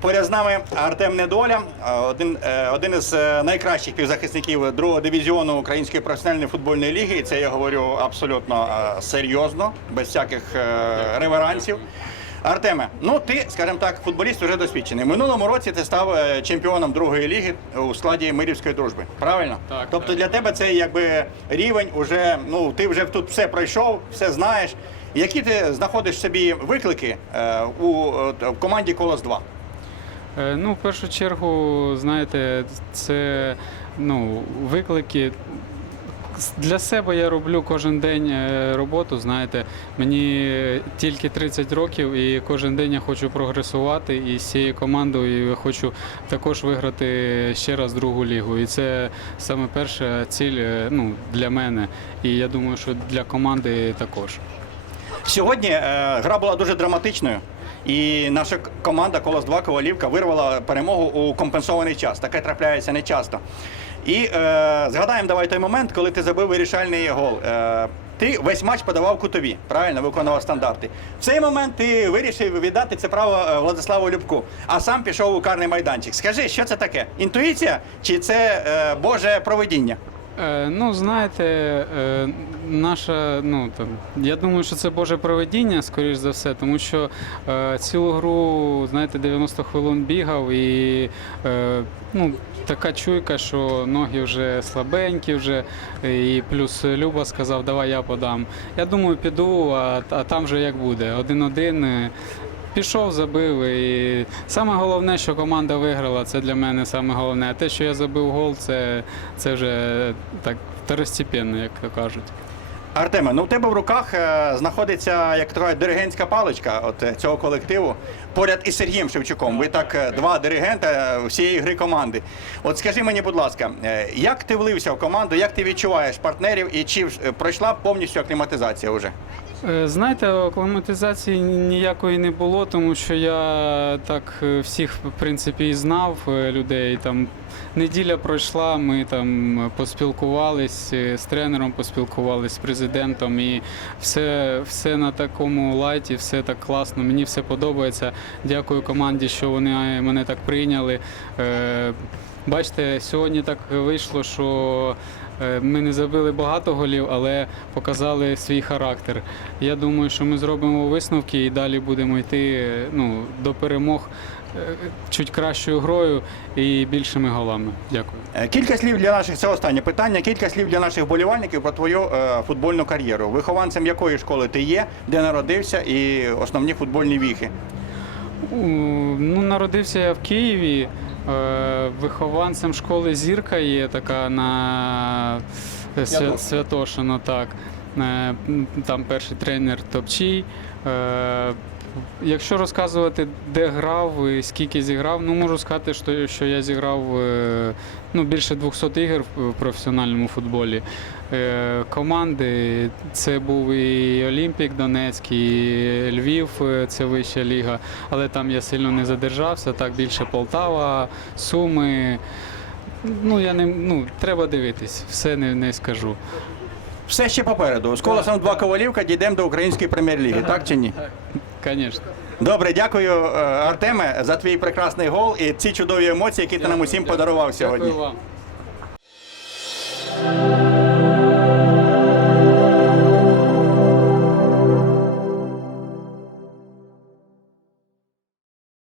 Поряд з нами Артем Недоля, е, один, е, один із е, найкращих півзахисників другого дивізіону Української професіональної футбольної ліги. І це я говорю абсолютно серйозно, без всяких реверансів. Артеме, ну ти, скажімо так, футболіст вже досвідчений. Минулому році ти став е, чемпіоном другої ліги у складі Мирівської дружби. Правильно? Так, Тобто так. для тебе це якби рівень, уже, ну ти вже тут все пройшов, все знаєш. Які ти знаходиш собі виклики е, у команді Колос 2? Е, Ну, в першу чергу, знаєте, це ну, виклики. Для себе я роблю кожен день е, роботу. Знаєте, мені тільки 30 років, і кожен день я хочу прогресувати. І з цією командою я хочу також виграти ще раз другу лігу. І це саме перша ціль е, ну, для мене. І я думаю, що для команди також. Сьогодні е, гра була дуже драматичною, і наша команда Колос 2 Ковалівка вирвала перемогу у компенсований час. Таке трапляється не часто. І е, згадаємо давай той момент, коли ти забив вирішальний гол. Е, ти весь матч подавав кутові, правильно виконував стандарти. В цей момент ти вирішив віддати це право е, Владиславу Любку, а сам пішов у карний майданчик. Скажи, що це таке? Інтуїція чи це е, Боже проведіння? Е, ну, знаєте, е, наша, ну там, я думаю, що це Боже проведіння, скоріш за все, тому що е, цілу гру, знаєте, 90 хвилин бігав і ну, така чуйка, що ноги вже слабенькі, вже, і плюс Люба сказав, давай я подам. Я думаю, піду, а, а там вже як буде. Один-один. Пішов, забив. І саме головне, що команда виграла, це для мене саме головне. А те, що я забив гол, це, це вже так второстепенно, як то кажуть. Артеме, ну в тебе в руках е, знаходиться як така диригентська паличка от е, цього колективу поряд із Сергієм Шевчуком. Ви так е, два диригента всієї гри команди. От скажи мені, будь ласка, як ти влився в команду, як ти відчуваєш партнерів і чи пройшла повністю акліматизація вже? Е, Знаєте, акламатизації ніякої не було, тому що я так е, всіх в принципі і знав е, людей. Там неділя пройшла, ми там поспілкувались з тренером, поспілкувались з президентом, і все, все на такому лайті, все так класно. Мені все подобається. Дякую команді, що вони мене так прийняли. Бачите, сьогодні так вийшло, що е, ми не забили багато голів, але показали свій характер. Я думаю, що ми зробимо висновки і далі будемо йти ну, до перемог е, чуть кращою грою і більшими голами. Дякую. Е, Кілька слів для наших це останнє питання. Кілька слів для наших болівальників про твою е, футбольну кар'єру. Вихованцем якої школи ти є, де народився, і основні футбольні віхи. Ну, народився я в Києві. Е, Вихованцем школи Зірка є така на Святошина. Святошино. Святошино, так. Е, Там перший тренер Топчій. Якщо розказувати, де грав і скільки зіграв, ну можу сказати, що, що я зіграв е, ну, більше 200 ігор в професіональному футболі. Е, Команди це був і Олімпік Донецький, і Львів, е, це вища ліга, але там я сильно не задержався, так більше Полтава, Суми. Ну, я не ну, треба дивитись, все не, не скажу. Все ще попереду. З колосом два ковалівка дійдемо до української прем'єр-ліги, так чи ні? Звісно. Добре, дякую, е, Артеме, за твій прекрасний гол і ці чудові емоції, які ти нам усім подарував сьогодні. Дякую вам.